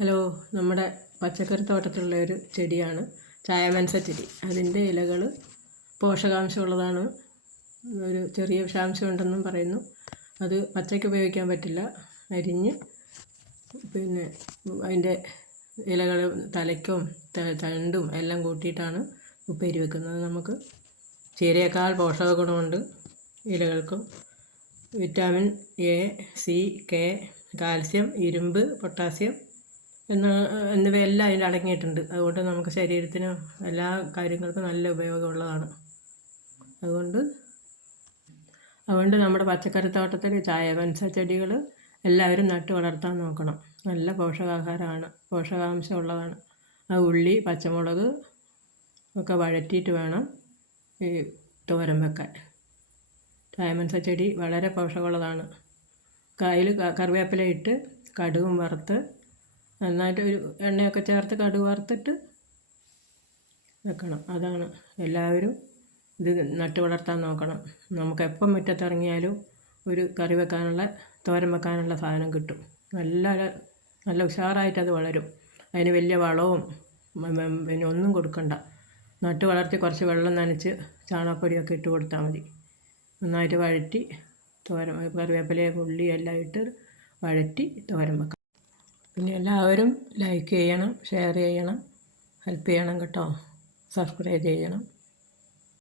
Hello, നമ്മുടെ പച്ചക്കറി തോട്ടത്തിലുള്ള ഒരു ചെടിയാണ് ചായമനസ ചെടി. അതിൻ്റെ ഇലകൾ പോഷകാംശമുള്ളതാണ്. ഒരു ചെറിയ വിഷാംശം ഉണ്ടെന്നും പറയുന്നു. അത് പച്ചയ്ക്ക് ഉപയോഗിക്കാൻ പറ്റില്ല. അരിഞ്ഞ് പിന്നെ അതിൻ്റെ ഇലകൾ തലയ്ക്കും തണ്ടും എല്ലാം കൂട്ടിയിട്ടാണ് ഉപ്പേരി വെക്കുന്നത്. നമുക്ക് ചീരയേക്കാൾ പോഷക ഗുണമുണ്ട് ഇലകൾക്കും. Vitamin A, C, K, calcium, ഇരുമ്പ്, പൊട്ടാസ്യം എന്നിവയെല്ലാം അതിൽ അടങ്ങിയിട്ടുണ്ട്. അതുകൊണ്ട് നമുക്ക് ശരീരത്തിന് എല്ലാ കാര്യങ്ങൾക്കും നല്ല ഉപയോഗമുള്ളതാണ്. അതുകൊണ്ട് നമ്മുടെ പച്ചക്കറിത്തോട്ടത്തിൽ ചായമനസ ചെടികൾ എല്ലാവരും നട്ടു വളർത്താൻ നോക്കണം. നല്ല പോഷകാഹാരമാണ്, പോഷകാംശമുള്ളതാണ്. ആ ഉള്ളി, പച്ചമുളക് ഒക്കെ വഴറ്റിയിട്ട് വേണം ഈ തോരൻ വെക്കാൻ. ചായമനസ ചെടി വളരെ പോഷകമുള്ളതാണ്. അതിൽ കറിവേപ്പില ഇട്ട് കടുകും വറുത്ത് നന്നായിട്ട് ഒരു എണ്ണയൊക്കെ ചേർത്ത് കടുക് വറുത്തിട്ട് വെക്കണം. അതാണ് എല്ലാവരും ഇത് നട്ടു വളർത്താൻ നോക്കണം. നമുക്ക് എപ്പം മുറ്റത്തിറങ്ങിയാലും ഒരു കറി വെക്കാനുള്ള തോരൻ വെക്കാനുള്ള സാധനം കിട്ടും. നല്ല ഉഷാറായിട്ടത് വളരും. അതിന് വലിയ വളവും പിന്നെ ഒന്നും കൊടുക്കണ്ട. നട്ടു വളർത്തി കുറച്ച് വെള്ളം നനച്ച് ചാണകപ്പൊടിയൊക്കെ ഇട്ട് കൊടുത്താൽ മതി. നന്നായിട്ട് വഴറ്റി തോരൻ കറിവേപ്പിലയും ഉള്ളിയും എല്ലാം ഇട്ട് വഴറ്റി തോരൻ വെക്കാം. പിന്നെ എല്ലാവരും ലൈക്ക് ചെയ്യണം, ഷെയർ ചെയ്യണം, ഹെൽപ്പ് ചെയ്യണം കേട്ടോ. സബ്സ്ക്രൈബ് ചെയ്യണം.